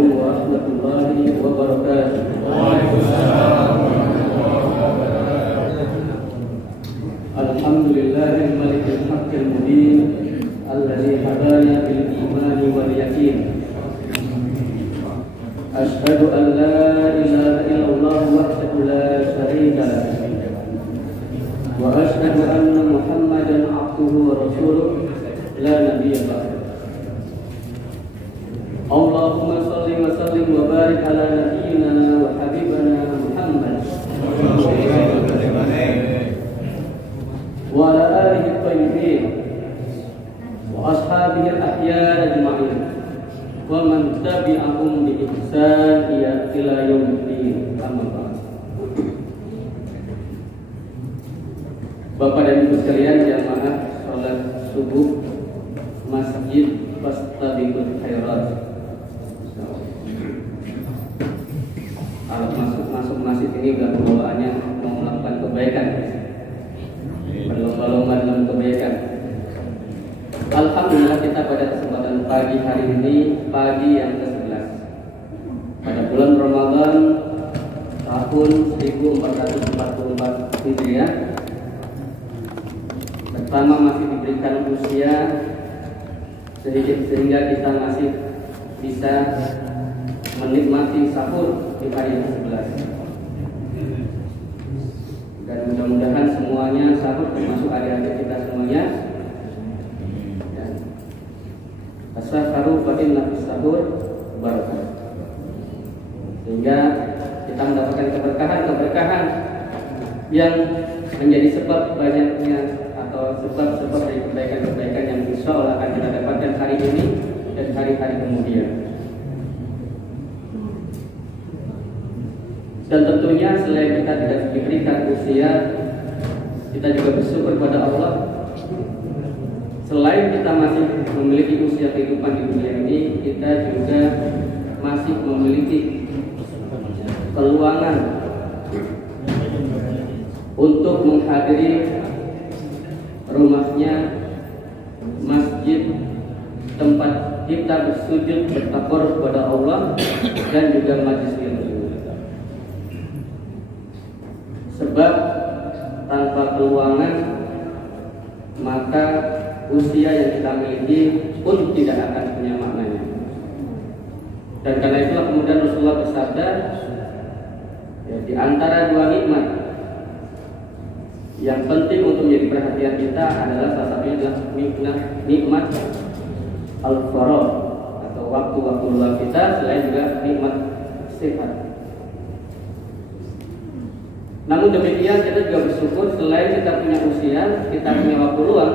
Assalamualaikum warahmatullahi wabarakatuh. Alhamdulillahil malikil haqqil mubin alladzi hadana bil imani wal yaqin. Asyhadu an la ilaha illallah wahdahu la syarika lah. Wa asyhadu anna Muhammadan abduhu wa rasuluh la nabiyya ba'dahu. Allahumma shalli wa sallim wa barik ala nabiyyina wa habibana Muhammad wa ala alihi at-tayyibin wa ashabihi al-akhyar ajma'in wa man tabi'ahum bi ihsan ila yaumiddin. Amma ba'd. Bapak dan Ibu sekalian, jamaah salat subuh Masjid Fastabiqul Khairat. Kalau masuk masjid ini udah bawaannya mau melakukan kebaikan, berlomba-lomba dalam kebaikan. Alhamdulillah kita pada kesempatan pagi hari ini, pagi yang ke-11 pada bulan Ramadan tahun 1444 Hijriah, pertama masih diberikan usia sehingga kita masih bisa menikmati sahur di hari yang ke-11. Dan mudah-mudahan semuanya sahur, termasuk adik-adik kita semuanya. As-saharu fa inna fis-sahur barakah. Sehingga kita mendapatkan keberkahan yang menjadi sebab banyaknya atau sebab-sebab dari kebaikan-kebaikan yang insya Allah akan kita dapatkan hari ini dan hari-hari kemudian. Dan tentunya selain kita tidak diberikan usia, kita juga bersyukur kepada Allah. Selain kita masih memiliki usia kehidupan di dunia ini, kita juga masih memiliki peluangan untuk menghadiri rumahnya masjid tempat kita bersujud bertakbir kepada Allah dan juga majlis ilmu. Sebab tanpa peluangan maka usia yang kita miliki pun tidak akan punya maknanya. Dan karena itulah kemudian Rasulullah bersabda, ya, di antara dua nikmat yang penting untuk menjadi perhatian kita adalah salah satunya adalah nikmat al-faragh atau waktu-waktu luang kita, selain juga nikmat sehat. Namun demikian kita juga bersyukur selain kita punya usia, kita punya waktu luang.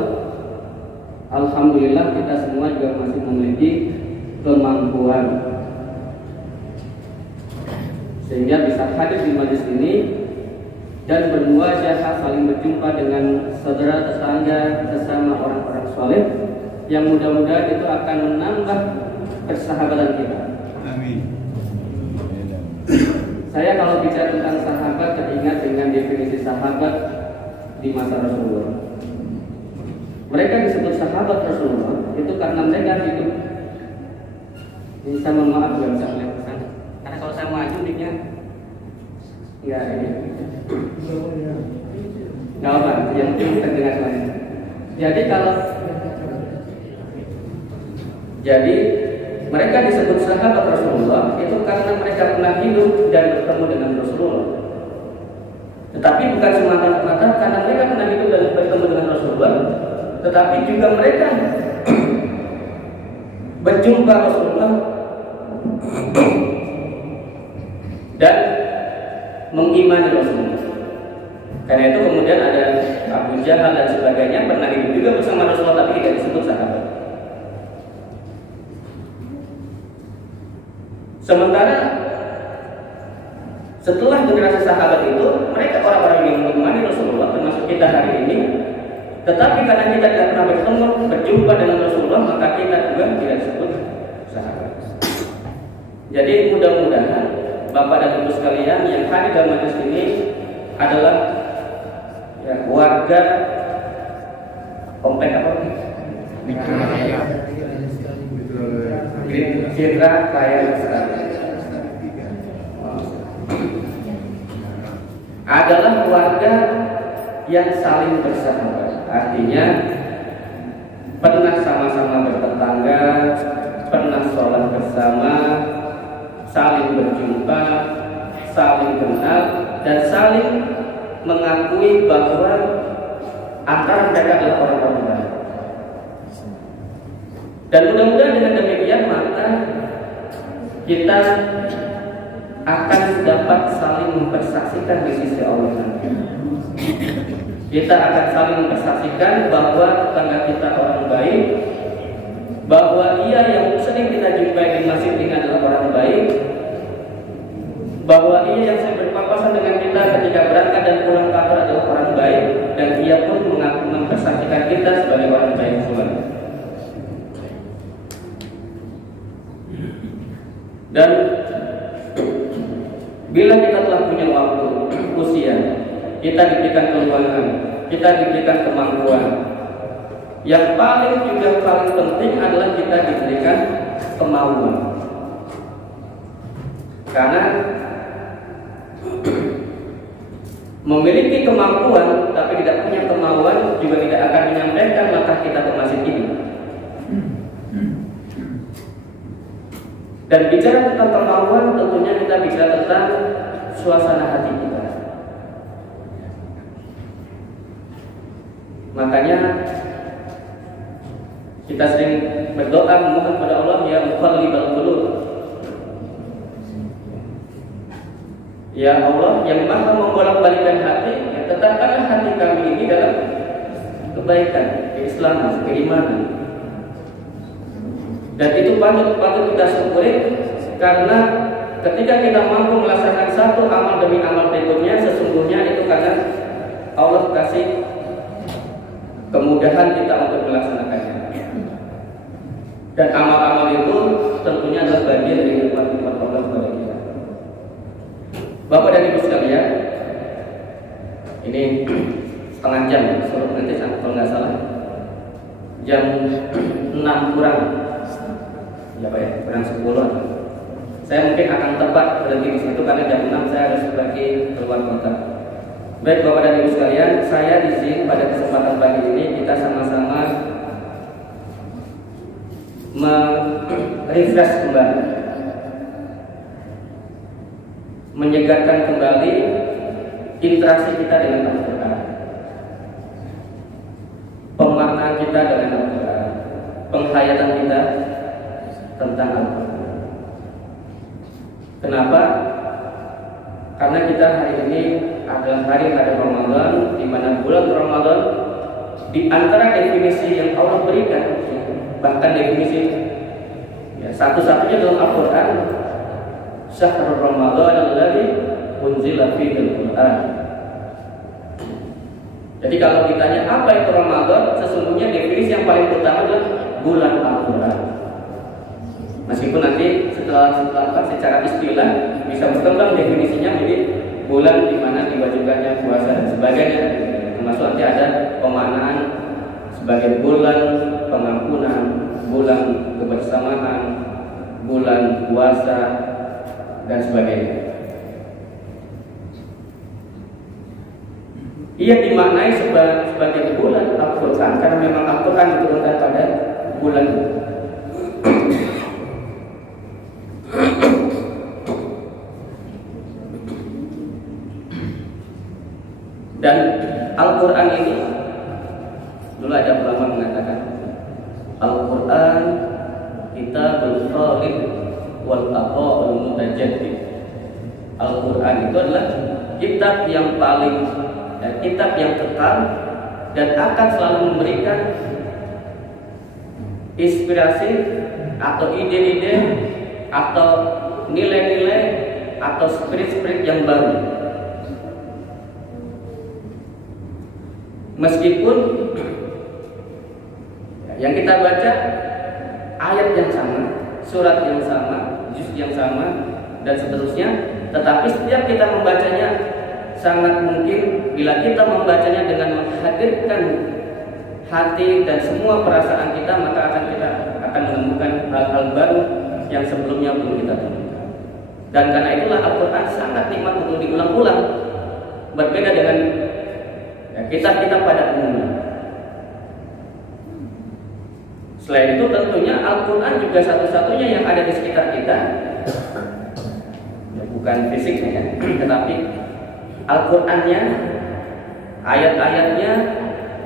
Alhamdulillah kita semua juga masih memiliki kemampuan sehingga bisa hadir di majlis ini dan bermuasyahah, saling berjumpa dengan saudara tetangga sesama orang-orang soleh yang mudah-mudahan itu akan menambah persahabatan kita. Amin. Saya kalau bicara tentang sahabat teringat dengan definisi sahabat di masa Rasulullah. Mereka disebut sahabat Rasulullah itu karena mereka hidup. Ini saya mohon maaf gak bisa melihat ke sana. Karena kalau saya maju mic-nya enggak ini. Enggak apa, yang penting terdengar suaranya. Jadi mereka disebut sahabat Rasulullah itu karena mereka pernah hidup dan bertemu dengan Rasulullah. Tetapi bukan semata-mata karena mereka pernah hidup dan bertemu dengan Rasulullah, tetapi juga mereka berjumpa Rasulullah dan mengimani Rasulullah. Karena itu kemudian ada Abu Jahal dan sebagainya pernah hidup juga bersama Rasulullah tapi tidak disebut sahabat. Sementara setelah generasi sahabat itu, mereka orang-orang yang mengimani Rasulullah, termasuk kita hari ini. Tetapi karena kita tidak pernah bertemu, berjumpa dengan Rasulullah, maka kita juga tidak disebut sahabat. Jadi mudah-mudahan Bapak dan Ibu sekalian yang hadir dalam majelis ini adalah ya, warga komplek apa? Citra Kaya Lestari. adalah warga yang saling bersahabat. Artinya pernah sama-sama bertetangga, pernah sholat bersama, saling berjumpa, saling kenal, dan saling mengakui bahwa antara mereka adalah orang-orang baik. Dan mudah-mudahan dengan demikian maka kita akan dapat saling mempersaksikan di sisi Allah nanti. Kita akan saling mempersaksikan bahwa tetangga kita orang baik, bahwa ia yang sering kita jumpai di masjid ini adalah orang baik, bahwa ia yang sering berpapasan dengan kita ketika berangkat dan pulang kantor adalah orang baik, dan ia pun mempersaksikan kita sebagai orang baik pula. Dan bila kita telah punya waktu, usia, kita diberikan keluangan, kita diberikan kemampuan, yang paling penting adalah kita diberikan kemauan. Karena memiliki kemampuan tapi tidak punya kemauan juga tidak akan menyampaikan langkah kita ke masjid ini. Dan bicara tentang kemauan, tentunya kita bicara tentang suasana hati kita. Makanya kita sering berdoa memohon kepada Allah, ya muqallibal qulub, ya Allah yang maha membolak-balikkan hati, ya tetapkanlah hati kami ini dalam kebaikan, keislaman, keimanan. Dan itu patut kita syukuri, karena ketika kita mampu melaksanakan satu amal demi amal berikutnya, sesungguhnya itu karena Allah kasih kemudahan kita untuk melaksanakannya. Dan amal-amal itu tentunya adalah bagian dari nikmat-nikmat Allah kepada kita. Bapak dan Ibu sekalian, ini setengah jam ya, suruh nanti kalau nggak salah jam 6 kurang. Ya Pak ya, kurang 10. Saya mungkin akan tepat berhenti di situ karena jam 6 saya harus pergi keluar kota. Baik Bapak dan Ibu sekalian, saya izin pada kesempatan pagi ini kita sama-sama merefresh kembali, menyegarkan kembali interaksi kita dengan Al-Quran, pemaknaan kita dengan Al-Quran, penghayatan kita tentang Al-Quran. Kenapa? Karena kita hari ini adalah hari Ramadan, di mana bulan Ramadan di antara definisi yang Allah berikan, bahkan definisi ya, satu-satunya dalam Al-Quran, Syahrul Ramadan alladzi unzila fihi al-Quran. Jadi kalau ditanya apa itu Ramadan, sesungguhnya definisi yang paling utama adalah bulan Al-Quran. Meskipun nanti secara istilah bisa berkembang definisinya menjadi bulan di mana diwajibkannya puasa dan sebagainya. Termasuk nanti ada pemaknaan sebagai bulan pengampunan, bulan kebersamaan, bulan puasa dan sebagainya. Ia dimaknai sebagai bulan Al-Quran karena memang Al-Quran diturunkan pada bulan itu. Dan Al-Quran ini, dulu ada ulama mengatakan Al-Quran kitabul khalid wal aqaul mutajaddid. Al-Quran itu adalah kitab yang paling kitab yang kekal dan akan selalu memberikan inspirasi atau ide-ide atau nilai-nilai atau spirit-spirit yang baru. Meskipun yang kita baca ayat yang sama, surat yang sama, juz yang sama dan seterusnya, tetapi setiap kita membacanya sangat mungkin bila kita membacanya dengan menghadirkan hati dan semua perasaan kita, maka kita akan menemukan hal-hal baru yang sebelumnya belum kita temukan. Dan karena itulah Al-Quran sangat nikmat untuk diulang-ulang. berbeda dengan kitab-kitab pada umumnya. Selain itu tentunya Al-Quran juga satu-satunya yang ada di sekitar kita, bukan fisiknya, tetapi Al-Qurannya, ayat-ayatnya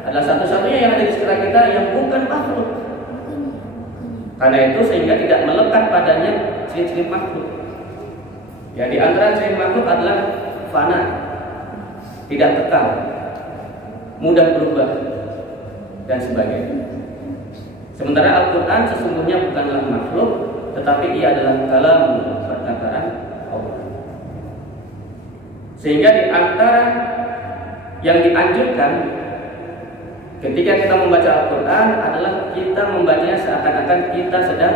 adalah satu-satunya yang ada di sekitar kita yang bukan makhluk. Karena itu sehingga tidak melekat padanya ciri-ciri makhluk. Ya, di antara ciri makhluk adalah fana, tidak kekal, mudah berubah dan sebagainya. Sementara Al-Quran sesungguhnya bukanlah makhluk, tetapi ia adalah kalam, perkataan Allah. Sehingga di antara yang dianjurkan ketika kita membaca Al-Quran adalah kita membacanya seakan-akan kita sedang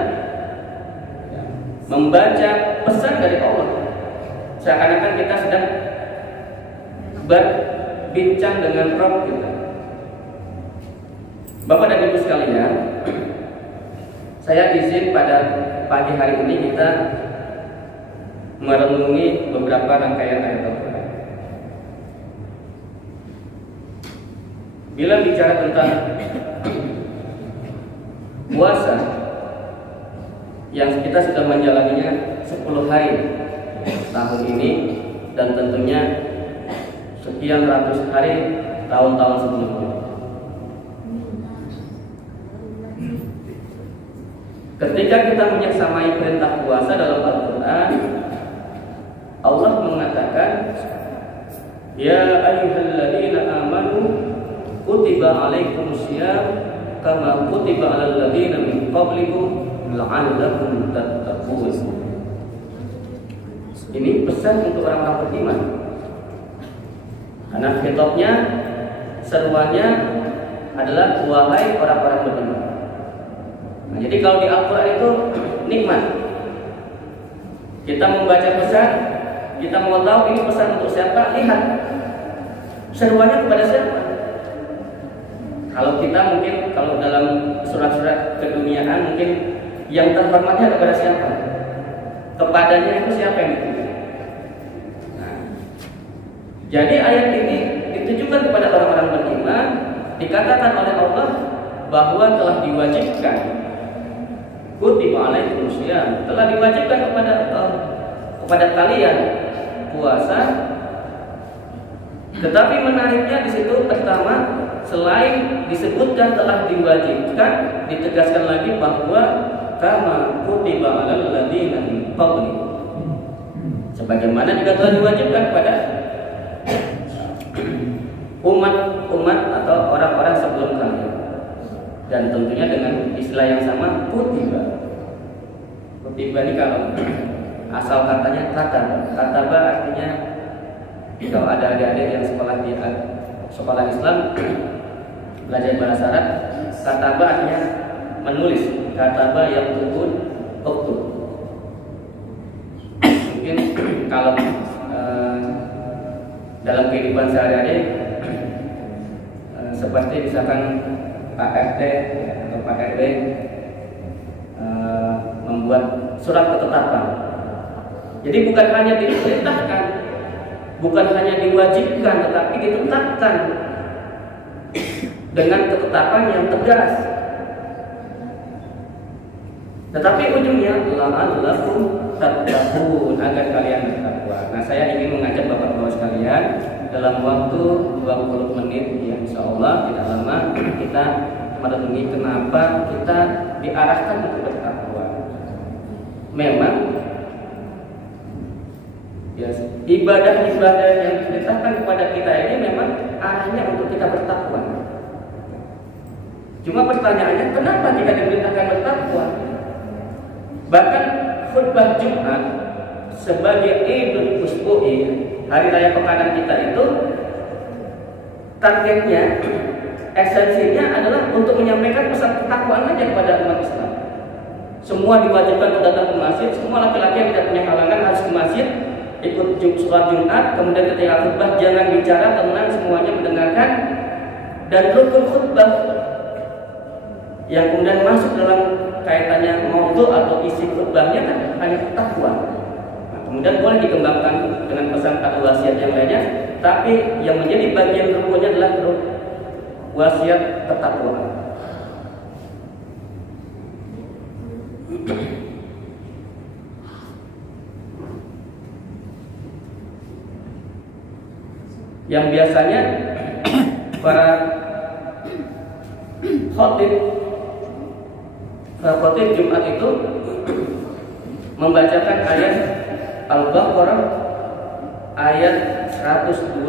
membaca pesan dari Allah, seakan-akan kita sedang berbincang dengan Rabb kita. Bapak dan Ibu sekalian, saya izin pada pagi hari ini kita merenungi beberapa rangkaian ayat Al-Quran. Bila bicara tentang puasa yang kita sudah menjalaninya 10 hari tahun ini, dan tentunya sekian ratus hari tahun-tahun sebelumnya. Ketika kita menyamai perintah puasa dalam Al-Quran, Allah mengatakan, Ya ayyuhalladzina amanu kutiba alaikumusiyam kama kutiba alal ladzina min qablikum la'allakum tattaqun. Ini pesan untuk orang-orang beriman. Karena khitabnya, seruannya adalah wahai orang-orang beriman. Nah, jadi kalau di Al-Quran itu nikmat. Kita membaca pesan, kita mau tahu ini pesan untuk siapa, lihat seruannya kepada siapa. Kalau kita mungkin, kalau dalam surat-surat keduniaan mungkin yang terhormatnya kepada siapa? Kepadanya itu siapa yang dipilih? Nah, jadi ayat ini ditujukan kepada orang-orang beriman. Dikatakan oleh Allah bahwa telah diwajibkan, kutiba alaikumusiyam, telah diwajibkan kepada kalian puasa. Tetapi menariknya di situ pertama, selain disebutkan telah diwajibkan, ditegaskan lagi bahwa kama kutiba alal ladzina min qablikum, sebagaimana juga telah diwajibkan pada umat atau orang-orang sebelum kalian. Dan tentunya dengan istilah yang sama, kutiba. Kutiba ini kalau asal katanya kataba. Kataba artinya, kalau ada adik-adik yang sekolah di sekolah Islam belajar bahasa Arab, kataba artinya menulis. Kataba yang tubuh uktub. Mungkin kalau dalam kehidupan sehari-hari seperti misalkan Pak RT atau Pak RW membuat surat ketetapan. Jadi bukan hanya diperintahkan, bukan hanya diwajibkan, tetapi ditetapkan dengan ketetapan yang tegas. Tetapi ujungnya la'allakum tattaqun, agar kalian bertakwa. Nah, saya ingin mengajak Bapak-bapak sekalian dalam waktu 20 menit, ya insya Allah tidak lama, kita merenungi kenapa kita diarahkan untuk bertakwa. Memang ya, ibadah-ibadah yang diperintahkan kepada kita ini memang arahnya untuk kita bertakwa. Cuma pertanyaannya, kenapa kita diperintahkan bertakwa? Bahkan khutbah Jumat sebagai Idul Usbu'i, hari raya pekanan kita itu, targetnya, esensinya adalah untuk menyampaikan pesan ketakwaan aja kepada umat Islam. Semua diwajibkan untuk datang ke masjid, semua laki-laki yang tidak punya halangan harus ke masjid, ikut sholat Jumat. Kemudian ketika khutbah jangan bicara, tenang, semuanya mendengarkan. Dan rukun khutbah yang kemudian masuk dalam kaitannya maudhu atau isi khutbahnya kan hanya takwa. Nah, kemudian boleh dikembangkan dengan pesan atau wasiat yang lainnya, Tapi yang menjadi bagian rukunnya adalah wasiat ketakwaan. Yang biasanya para khotib Jumat itu membacakan ayat Al-Baqarah ayat 102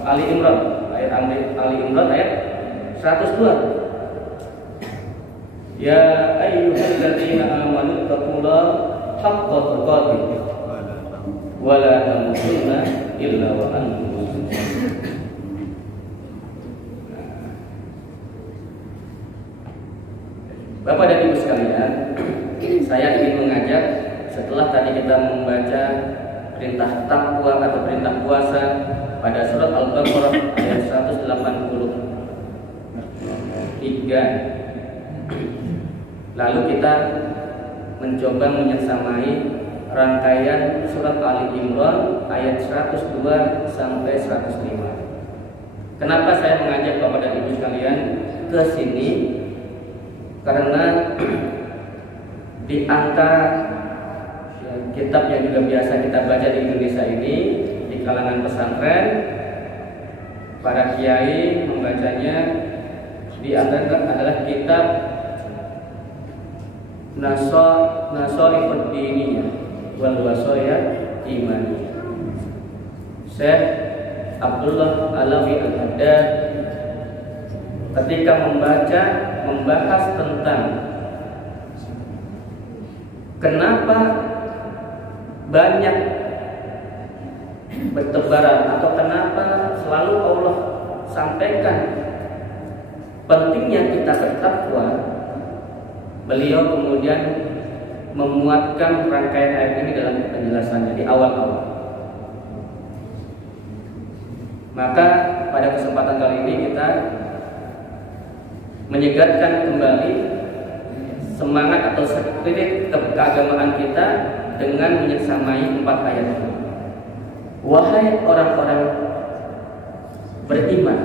Ali Imran ayat Ali Imran ayat 102. Ya ayyuhalladzina amanu taqullaha haqqa tuqatih wa la tamutunna illa wa antum muslimun. Bapak dan Ibu sekalian, saya ingin mengajak setelah tadi kita membaca perintah takwa atau perintah puasa pada surat Al-Baqarah ayat 183, lalu kita mencoba menyamai rangkaian surat Ali Imran ayat 102 sampai 105. Kenapa saya mengajak Bapak dan Ibu sekalian ke sini? Karena di antara kitab yang juga biasa kita baca di Indonesia ini, di kalangan pesantren, para kiai membacanya di antara adalah kitab Nasorifud Diniyah wal Wasaya Imaniyah, Syekh Abdullah Alawi Al-Haddad ketika membahas tentang kenapa banyak bertebaran atau kenapa selalu Allah sampaikan pentingnya kita bertakwa. Beliau kemudian memuatkan rangkaian ayat ini dalam penjelasannya di awal-awal. Maka pada kesempatan kali ini kita menyegarkan kembali semangat atau spirit keagamaan kita dengan menyamai 4 ayat ini. Wahai orang-orang beriman,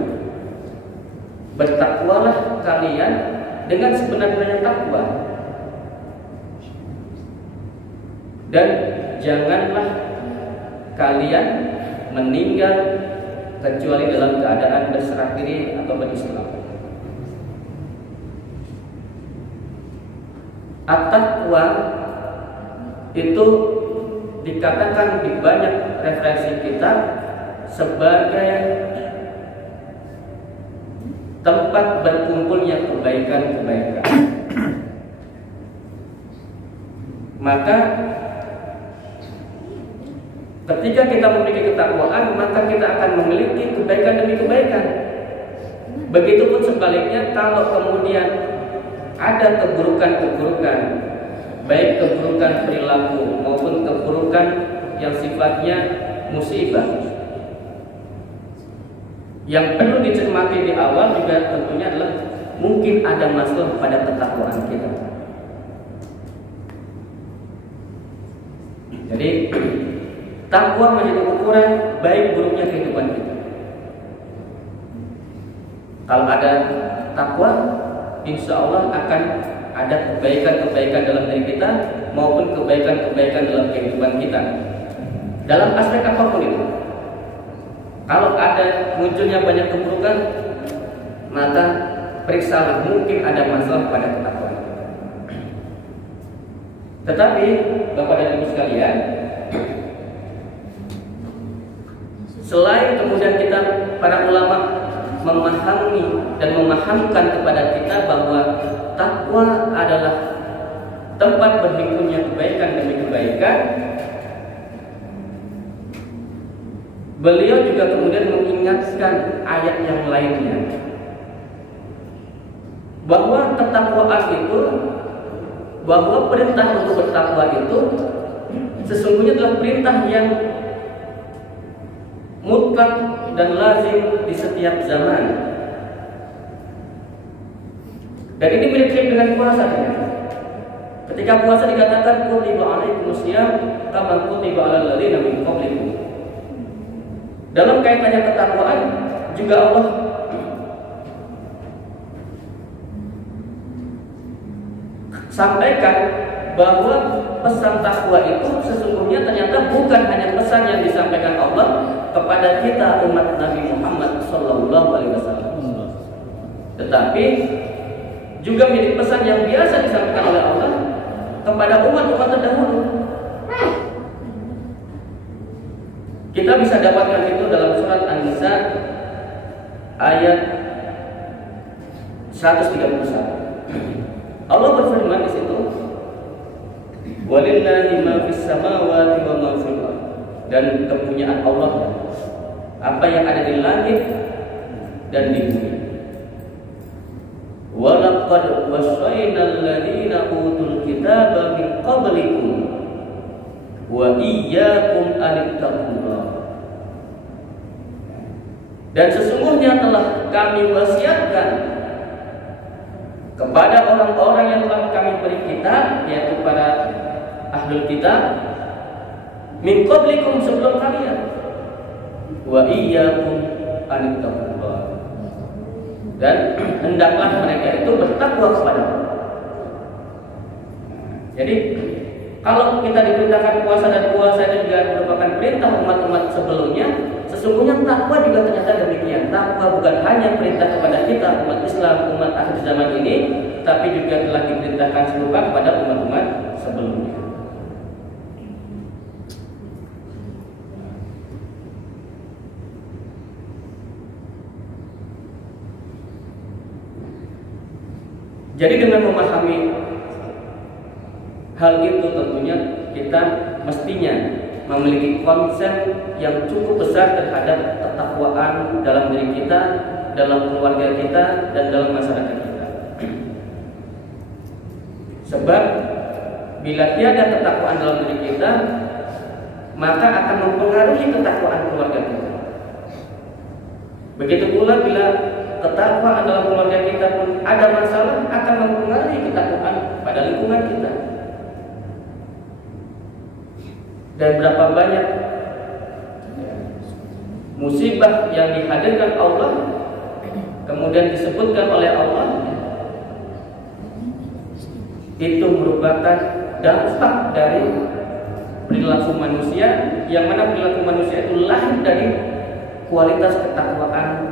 bertakwalah kalian dengan sebenar-benarnya takwa, dan janganlah kalian meninggal kecuali dalam keadaan berserah diri atau berislam. At-taqwa itu dikatakan di banyak referensi kita sebagai tempat berkumpulnya kebaikan-kebaikan. Maka ketika kita memiliki ketakwaan, maka kita akan memiliki kebaikan demi kebaikan. Begitupun sebaliknya, kalau kemudian ada keburukan-keburukan, baik keburukan perilaku maupun keburukan yang sifatnya musibah, yang perlu dicermati di awal juga tentunya adalah mungkin ada masalah pada ketakwaan kita. Jadi takwa menjadi ukuran baik buruknya kehidupan kita. Kalau ada takwa, insya Allah akan ada kebaikan-kebaikan dalam diri kita maupun kebaikan-kebaikan dalam kehidupan kita, dalam aspek apapun itu. Kalau ada munculnya banyak keburukan, maka periksalah, mungkin ada masalah pada ketakwaan. Tetapi Bapak dan Ibu sekalian, selain kemudian kita para ulama memahami dan memahamkan kepada kita bahwa takwa adalah tempat berhimpunnya kebaikan demi kebaikan, beliau juga kemudian mengingatkan ayat yang lainnya bahwa ketakwaan itu, bahwa perintah untuk bertakwa itu sesungguhnya adalah perintah yang mutlak dan lazim di setiap zaman. Dan ini mirip dengan puasa ya. Ketika puasa dikatakan kutiba alaikumus syiyam kama kutiba alal ladzina min qablikum. Dalam kaitannya ketakwaan juga Allah sampaikan bahwa pesan takwa itu sesungguhnya ternyata bukan hanya pesan yang disampaikan Allah kepada kita umat Nabi Muhammad SAW, tetapi juga menjadi pesan yang biasa disampaikan oleh Allah kepada umat-umat terdahulu. Kita bisa dapatkan itu dalam surat An-Nisa ayat 131. Allah berfirman di situ, walillahi ma fis samawati wa ma fil ardh, dan kepunyaan Allah apa yang ada di langit dan di bumi. Walaqad wasaynal ladzina utul kitaba min qablikum wa iyyakum an taqullah. Dan sesungguhnya telah kami wasiatkan kepada orang-orang yang telah kami beri kitab, yaitu para ahlul kitab, min qablikum, sebelum kalian, wa iyyakum an taqullah, dan hendaklah mereka itu bertakwa kepada Allah. Jadi kalau kita diperintahkan puasa, dan puasa itu juga merupakan perintah umat-umat sebelumnya, sesungguhnya takwa juga ternyata demikian. Takwa bukan hanya perintah kepada kita umat Islam, umat akhir zaman ini, tapi juga telah diperintahkan serupa kepada umat-umat sebelumnya. Jadi dengan memahami hal itu, tentunya kita mestinya memiliki konsep yang cukup besar terhadap ketakwaan dalam diri kita, dalam keluarga kita, dan dalam masyarakat kita. Sebab bila tiada ketakwaan dalam diri kita, maka akan mempengaruhi ketakwaan keluarga kita. Begitu pula bila ketakwaan dalam keluarga kita pun ada masalah, akan mempengaruhi ketakwaan pada lingkungan kita. Dan berapa banyak musibah yang dihadirkan Allah, kemudian disebutkan oleh Allah, itu merupakan dampak dari perilaku manusia, yang mana perilaku manusia itu lahir dari kualitas ketakwaan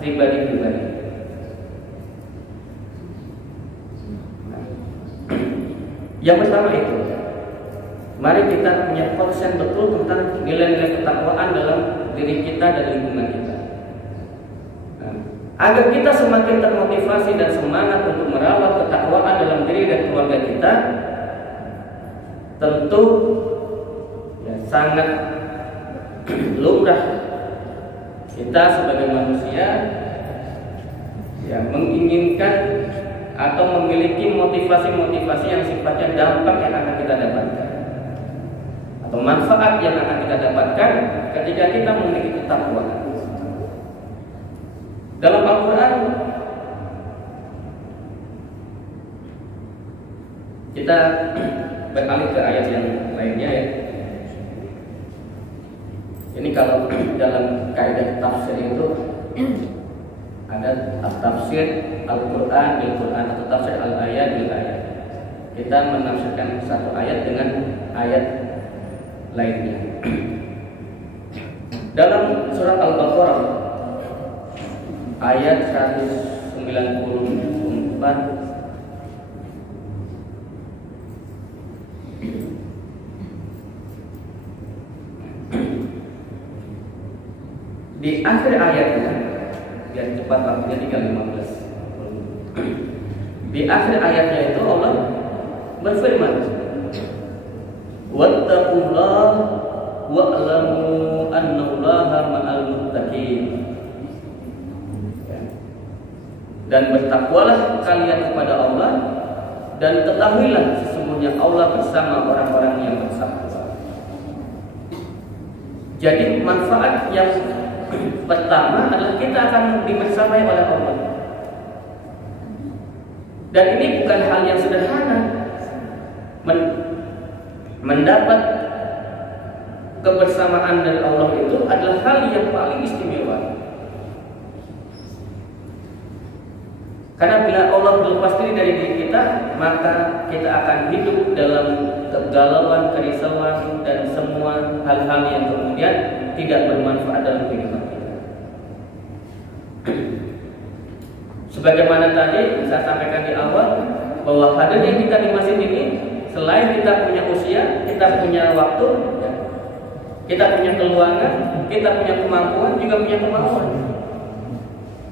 pribadi-pribadi. Yang pertama itu, mari kita punya konsen betul tentang nilai-nilai ketakwaan dalam diri kita dan lingkungan kita. Agar kita semakin termotivasi dan semangat untuk merawat ketakwaan dalam diri dan keluarga kita, tentu ya, sangat lumrah kita sebagai manusia ya, menginginkan atau memiliki motivasi-motivasi yang sifatnya dampak yang akan kita dapatkan, atau manfaat yang akan kita dapatkan ketika kita memiliki ketakwaan. Dalam Al-Quran kita beralih ke ayat yang lainnya ya. Ini kalau dalam kaidah tafsir itu ada tafsir Al-Quran bil Quran atau tafsir al-ayat bil ayat. Kita menafsirkan satu ayat dengan ayat lainnya. Dalam surat Al-Baqarah ayat 194 di akhir ayatnya, biar cepat waktunya tinggal 15. Di akhir ayatnya itu Allah berfirman, wattaqullah wa'lamu annallaha ma'al muttaqin. Dan bertakwalah kalian kepada Allah, dan ketahuilah sesungguhnya Allah bersama orang-orang yang bertakwa. Jadi manfaat yang pertama adalah kita akan dibersamai oleh Allah. Dan ini bukan hal yang sederhana. Mendapat kebersamaan dari Allah itu adalah hal yang paling istimewa. Karena bila Allah berlepas diri dari diri kita, maka kita akan hidup dalam kegalauan, kerisauan, dan semua hal-hal yang kemudian tidak bermanfaat dalam kehidupan kita. Sebagaimana tadi saya sampaikan di awal, bahwa hadirnya kita di masjid ini, selain kita punya usia, kita punya waktu, kita punya keluarga, kita punya kemampuan, juga punya kemauan.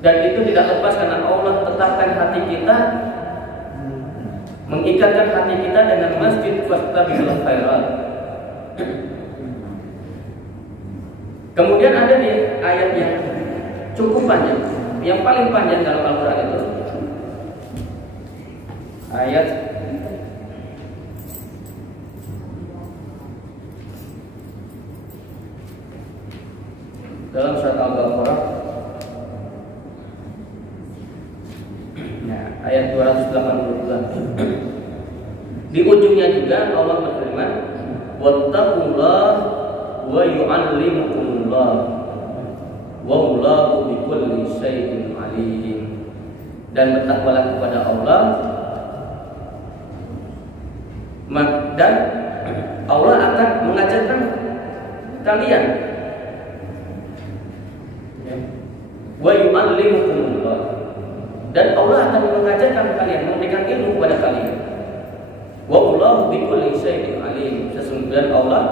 Dan itu tidak lepas karena Allah tetapkan hati kita, mengikatkan hati kita dengan masjid fastabiqul khairat. Kemudian ada di ayat yang cukup panjang, yang paling panjang dalam Al-Quran itu ayat dalam surat Al-Baqarah, ayat 282. Di ujungnya juga Allah berfirman, wattaqullah wa yu'allimukumullah wallahu bikulli syai'in alim. Dan bertakwalah kepada Allah, dan Allah akan mengajarkan kalian, wa yu'allimukumullah, dan Allah akan mengajarkan kalian, memberikan ilmu kepada kalian. Wallahu bikulli syai'in alim. Sesungguhnya Allah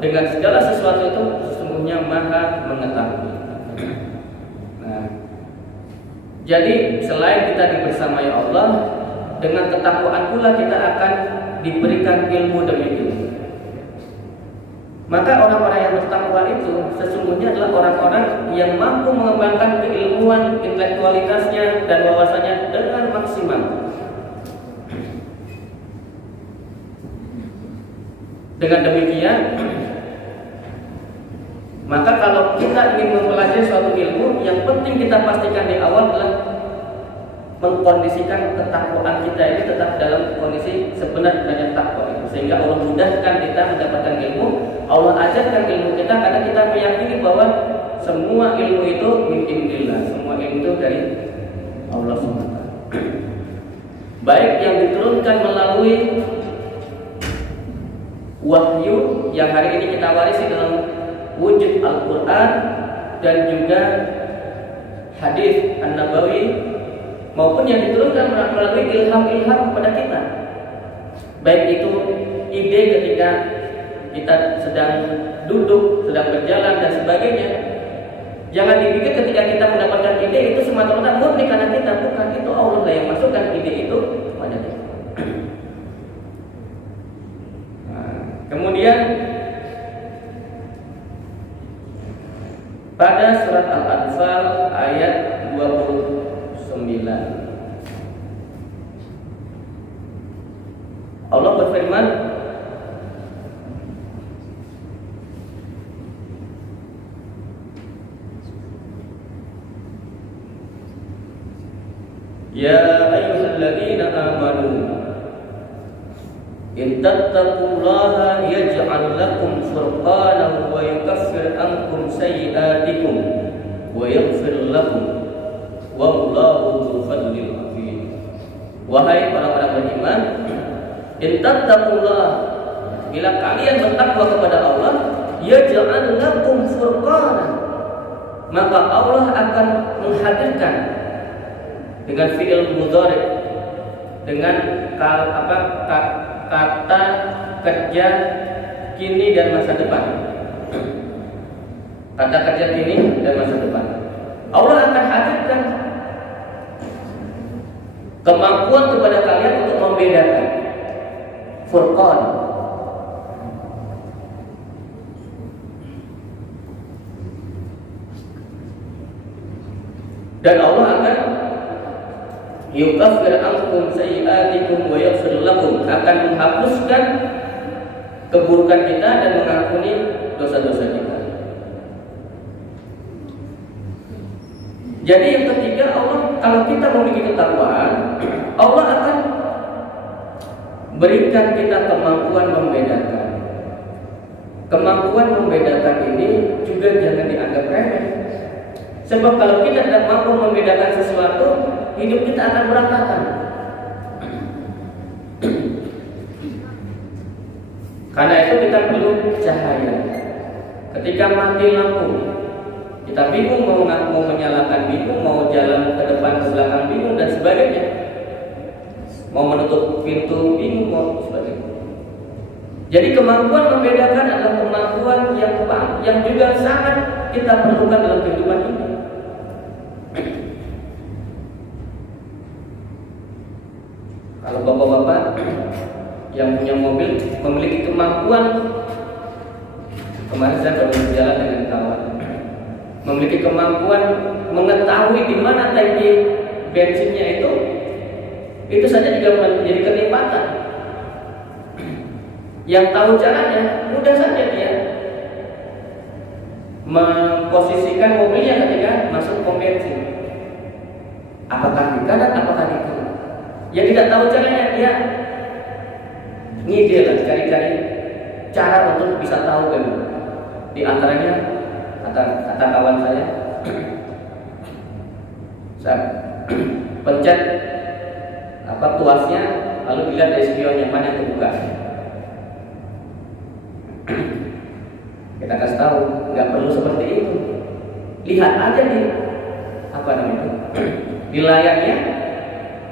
dengan segala sesuatu itu sesungguhnya Maha mengetahui. Nah, jadi selain kita dibersamai Allah, dengan ketakwaan pula kita akan diberikan ilmu demi ilmu. Maka orang-orang yang bertakwa itu sesungguhnya adalah orang-orang yang mampu mengembangkan keilmuan, intelektualitasnya, dan wawasannya dengan maksimal. Dengan demikian, maka kalau kita ingin mempelajari suatu ilmu, yang penting kita pastikan di awal adalah mengkondisikan ketakwaan kita ini tetap dalam kondisi sebenarnya takwa itu, sehingga Allah mudahkan kita mendapatkan ilmu. Allah ajarkan ilmu kita karena kita meyakini bahwa semua ilmu itu min indillah, semua ilmu itu dari Allah SWT. Baik yang diturunkan melalui wahyu yang hari ini kita warisi dalam wujud Al-Quran dan juga hadis An-Nabawi, maupun yang diturunkan melalui ilham-ilham kepada kita. Baik itu ide ketika kita sedang duduk, sedang berjalan dan sebagainya. Jangan dipikir ketika kita mendapatkan ide itu semata-mata murni karena kita, bukan. Itu Allah yang masukkan ide itu kepada kita. Kemudian pada surat Al-Anfal ayat 29 Allah berfirman, ya ayyuhalladzina amanu in tattaqullaha yaj'al lakum furqanan wa yukaffir ankum sayyi'atikum wa yaghfir lakum wallahu dzul fadlil 'azim. Wahai orang-orang beriman, in tattaqullaha, bila kalian bertakwa kepada Allah, yaj'al lakum furqanan, maka Allah akan menghadirkan dengan fi'il mudhari', dengan kata kerja kini dan masa depan. Kata kerja kini dan masa depan. Allah akan hadirkan kemampuan kepada kalian untuk membedakan. Furqan. Dan Allah akan yukaffir ankum sayyi'atikum wa yaghfir lakum, akan menghapuskan keburukan kita dan mengampuni dosa-dosa kita. Jadi yang ketiga, Allah, kalau kita memiliki ketakwaan, Allah akan berikan kita kemampuan membedakan. Kemampuan membedakan ini juga jangan dianggap remeh. Sebab kalau kita tidak mampu membedakan sesuatu, hidup kita akan berantakan. Karena itu kita perlu cahaya. Ketika mati lampu, kita bingung mau menyalakan, bingung mau jalan ke depan ke belakang, bingung dan sebagainya. Mau menutup pintu, bingung mau sebagainya. Jadi kemampuan membedakan adalah kemampuan yang juga sangat kita perlukan dalam kehidupan ini. Kalau bapak-bapak yang punya mobil memiliki kemampuan, kemarin saya baru berjalan dengan kawan, memiliki kemampuan mengetahui di mana tangki bensinnya itu saja juga menjadi kenikmatan. Yang tahu caranya, mudah saja dia memposisikan mobilnya ketika masuk pom bensin. Apakah di kanan, apakah di kiri. Yang tidak tahu caranya, dia ngide lah, cari-cari cara untuk bisa tahu kan. Di antaranya kata kawan saya pencet tuasnya, lalu dilihat dari spionnya mana yang terbuka. Kita kasih tahu, nggak perlu seperti itu. Lihat aja di di layarnya,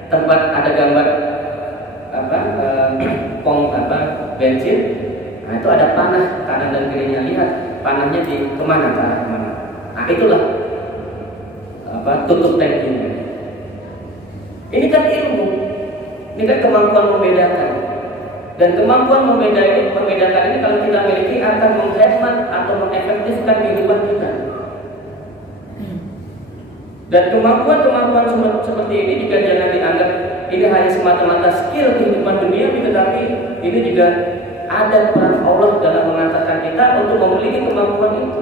tempat ada gambar bensin. Nah itu ada panah kanan dan kirinya, lihat panahnya di kemana, ke arah kemana. Nah itulah tutup tangkinya. Ini kan ilmu, ini kan kemampuan membedakan. Dan kemampuan membedakan ini kalau kita miliki akan menghemat atau mengefektifkan kehidupan kita. Dan kemampuan seperti ini juga jangan dianggap ini hanya semata-mata skill kehidupan dunia, tetapi ini juga ada peran Allah dalam mengantarkan kita untuk memiliki kemampuan itu.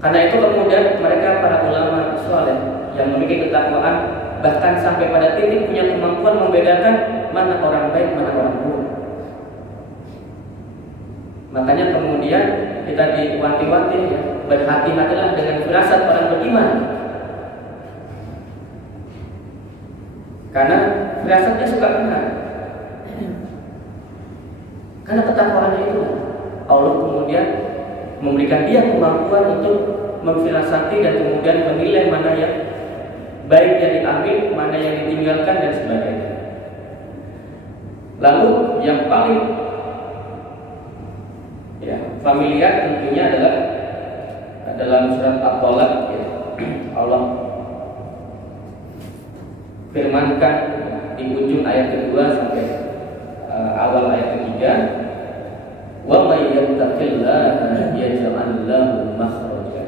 Karena itu kemudian mereka para ulama saleh yang memiliki ketakwaan bahkan sampai pada titik punya kemampuan membedakan mana orang baik, mana orang buruk. Makanya kemudian kita diwanti-wanti ya, berhati-hatilah dengan firasat orang beriman. Karena firasatnya suka benar. Karena ketakwaannya itu Allah kemudian memberikan dia kemampuan untuk memfirasati dan kemudian menilai mana yang baik yang diambil, mana yang ditinggalkan dan sebagainya. Lalu yang paling familiar tentunya adalah dalam surat At-Tolak Allah firmankan di ujung ayat kedua sampai awal ayat ketiga, wa may yattaqillaha yaj'al lahu makhraja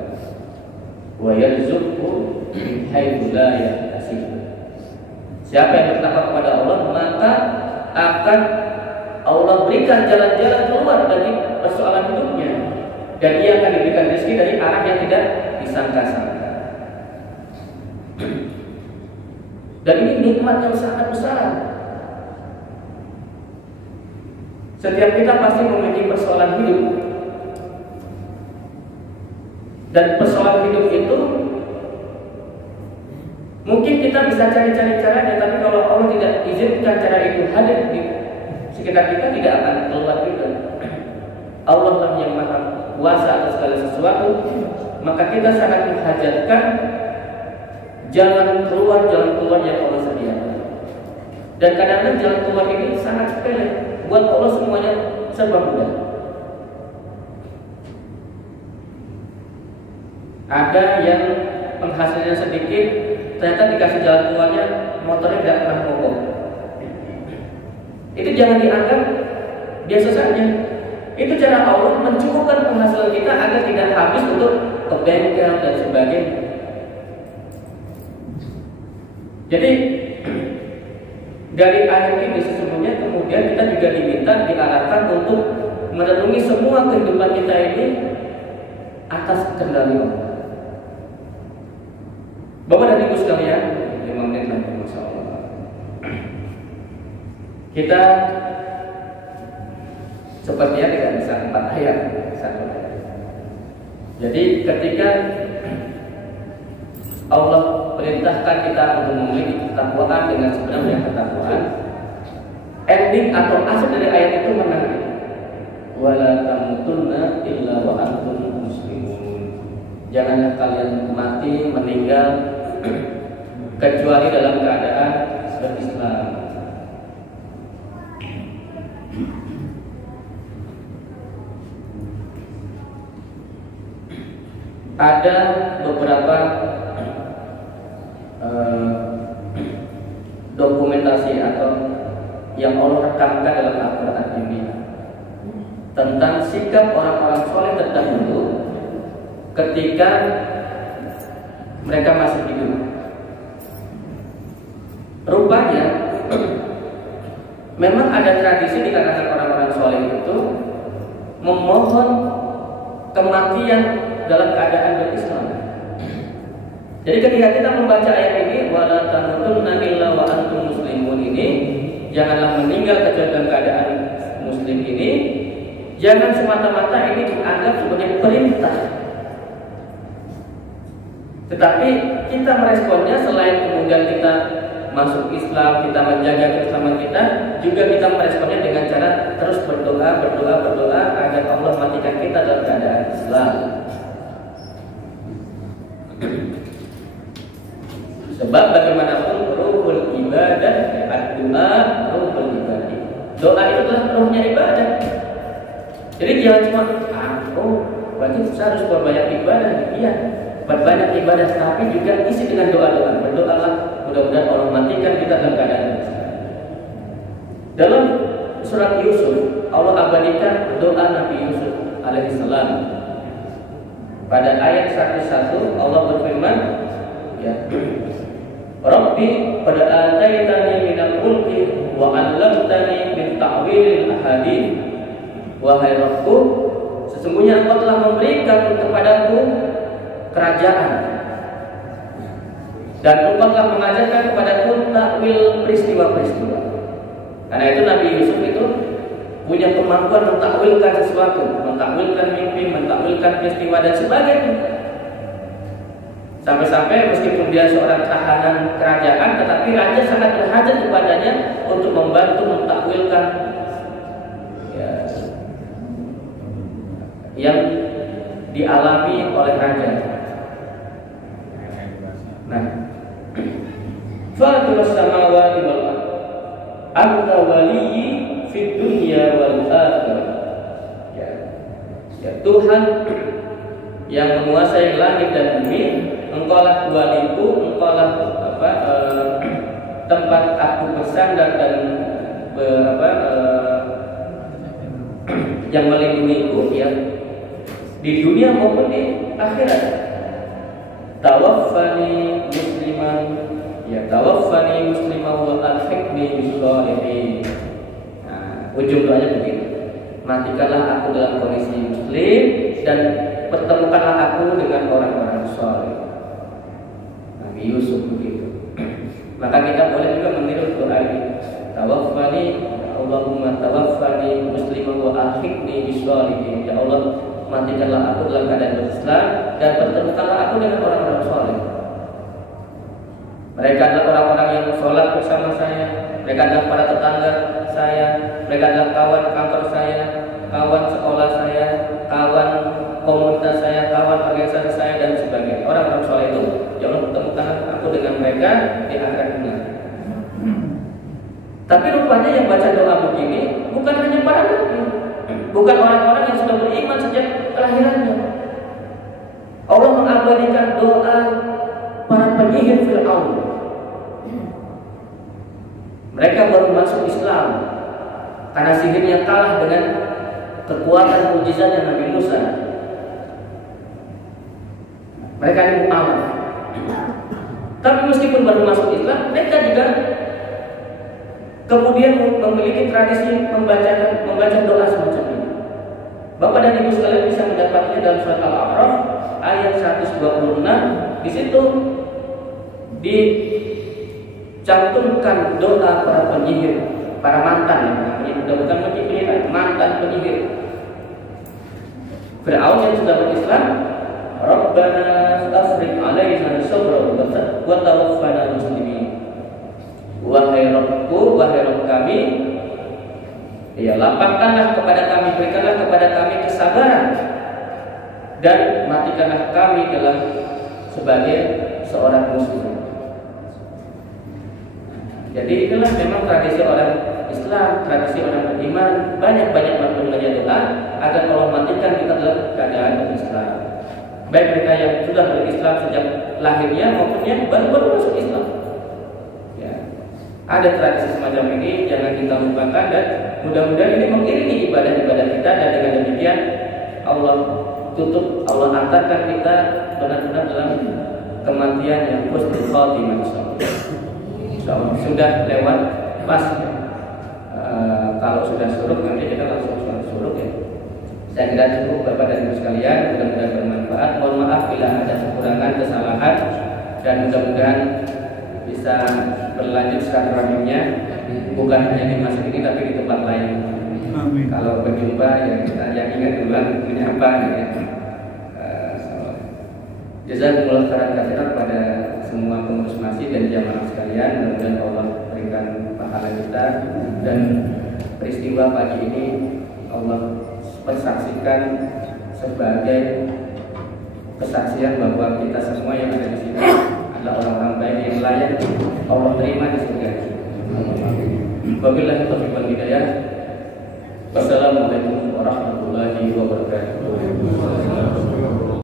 wa yarzuqhu min haitsu la yahtasib. Siapa yang bertakwa kepada Allah, maka akan Allah berikan jalan-jalan keluar dari persoalan hidupnya, dan ia akan diberikan rezeki dari arah yang tidak disangka-sangka. Dan ini nikmat yang sangat besar. Setiap kita pasti memiliki persoalan hidup, dan persoalan hidup itu mungkin kita bisa cari-cari caranya, tapi kalau Allah tidak izinkan cara itu hadir di sekitar kita, tidak akan keluar juga. Allah lah yang maha kuasa atas segala sesuatu, maka kita sangat menghajatkan jalan keluar yang Allah sediakan. Dan kadang-kadang jalan keluar ini sangat sepele, buat Allah semuanya serba mudah. Ada yang penghasilannya sedikit, ternyata dikasih jalan keluarnya motornya tidak pernah mogok. Itu jangan dianggap biasa saja. Itu cara Allah mencukupkan penghasilan kita agar tidak habis untuk ke bengkel dan sebagainya. Jadi dari ayat ini sesungguhnya kemudian kita juga diminta, diarahkan untuk merenungi semua kehidupan kita ini atas kendali Allah. Bapak dan Ibu sekalian, 5 menit lagi, Masya Allah. Kita sepertinya tidak bisa 4 ayat, 1 ayat. Jadi ketika Allah perintahkan kita untuk memiliki ketakwaan dengan sebenarnya ketakwaan, ending atau akhir dari ayat itu menarik. Wala tamutunna illa wa antum muslimun. Janganlah kalian mati, meninggal kecuali dalam keadaan berislam. Ada beberapa dokumentasi atau yang Allah rekamkan dalam Al-Quran ini tentang sikap orang-orang soleh terdahulu ketika mereka masih hidup. Rupanya memang ada tradisi di kalangan orang-orang soleh itu memohon kematian dalam keadaan berislam. Jadi ketika kita membaca ayat ini, wala tamutunna illa wa antum muslimun ini, janganlah meninggal kecuali dalam keadaan muslim ini, jangan semata-mata ini dianggap sebagai perintah. Tetapi kita meresponnya selain kemudian kita masuk Islam, kita menjaga keislaman kita, juga kita meresponnya dengan cara terus berdoa agar Allah matikan kita dalam keadaan Islam. Sebab bagaimanapun ruhul ibadah, doa ruhul ibadah. Doa itu adalah ruhnya ibadah. Jadi jangan cuma berarti saya harus berbanyak ibadah. Iya, berbanyak ibadah, tapi juga isi dengan doa-doa. Berdoalah, mudah-mudahan Allah matikan kita dalam keadaan Islam. Dalam surat Yusuf, Allah abadikan doa Nabi Yusuf alaihissalam. Pada ayat 1:1 Allah berfirman, ya, Rabbi qad ataitani minal mulki wa 'allamtani min ta'wilil ahadits. Wahai Rabbku, sesungguhnya Engkau telah memberikan kepadaku kerajaan dan Engkau telah mengajarkan kepadaku takwil peristiwa-peristiwa. Karena itu Nabi Yusuf itu punya kemampuan mentakwilkan sesuatu, mentakwilkan mimpi, mentakwilkan peristiwa dan sebagainya. Sampai-sampai meskipun dia seorang tahanan kerajaan, tetapi raja sangat berhajat kepadanya untuk membantu mentakwilkan ya, yang dialami oleh raja. Nah, Fatirus samawati wal ardh, anta waliyyi fid dunya wal akhirah. Ya Tuhan yang menguasai langit dan bumi, Engkaulah waliku, Engkaulah tempat aku bersandar dan yang melindungiku ya di dunia maupun di akhirat. Tawaffani musliman, ya tawaffani musliman wa alhiqni bis-shalihin. Nah, ujung doanya begitu. Matikanlah aku dalam kondisi muslim dan pertemukanlah aku dengan orang-orang saleh. Nabi Yusuf begitu. Maka kita boleh juga meniru doa ini. Tawaffani, Allahumma tawaffani musliman wa alhiqni bis-shalihin. Ya Allah, matikanlah aku dalam keadaan berislam dan pertemukanlah aku dengan orang-orang saleh. Mereka adalah orang-orang yang sholat bersama saya, mereka adalah para tetangga saya, mereka adalah kawan kantor saya, kawan sekolah saya, kawan komunitas saya, kawan organisasi saya dan sebagainya. Orang-orang soleh itu, ya Allah pertemukan aku dengan mereka di akhirat dunia. Tapi rupanya yang baca doa begini bukan hanya para nabi, bukan orang-orang yang sudah beriman sejak kelahirannya. Allah mengabadikan doa para penyihir Fir'aun. Mereka baru masuk Islam karena sihirnya kalah dengan kekuatan mukjizatnya Nabi Musa. Mereka ini mu'amal. Tapi meskipun baru masuk Islam, mereka juga kemudian memiliki tradisi membaca doa semacam ini. Bapak dan Ibu sekalian bisa mendapatnya dalam surat Al-A'raf ayat 126. Di situ dicantumkan doa para penyihir, para mantan, bukan penyihir, mantan penyihir. Fir'aun yang sudah berislam, Rabbana afrigh 'alaina sabran wa tawaffana muslimin. Wahai Rabbku, wahai Rabb kami, ya lapangkanlah kepada kami, berikanlah kepada kami kesabaran dan matikanlah kami dalam sebagai seorang muslim. Jadi itulah memang tradisi orang Islam, tradisi orang beriman, banyak-banyak membaca doa agar Allah matikan kita dalam keadaan berislam. Baik mereka yang sudah berislam sejak lahirnya maupun yang baru-baru masuk Islam. Ya. Ada tradisi semacam ini, jangan kita lupakan, dan mudah-mudahan ini mengiringi ibadah-ibadah kita, dan dengan demikian Allah tutup, Allah antarkan kita benar-benar dalam kematian yang husnul khatimah. Insyaallah sudah lewat pas. Kalau sudah surut nanti kita langsung surut ya. Saya kira cukup Bapak dan Ibu sekalian, mudah-mudahan bermanfaat. Mohon maaf bila ada kekurangan, kesalahan, dan mudah-mudahan bisa berlanjut silaturahminya bukan hanya di masjid ini tapi di tempat lain. Amin. Kalau berjumpa ya kita yang ingat ulang menyapa ya. Jazakumullah khairan katsiran pada semua pengurus masjid dan jamaah sekalian. Mudah-mudahan Allah berikan pahala kita, dan peristiwa pagi ini Allah persaksikan sebagai kesaksian bahwa kita semua yang ada di sini adalah orang-orang baik yang layak Allah terima di surga. Wabillahi taufiq wal hidayah. Wassalamualaikum warahmatullahi wabarakatuh.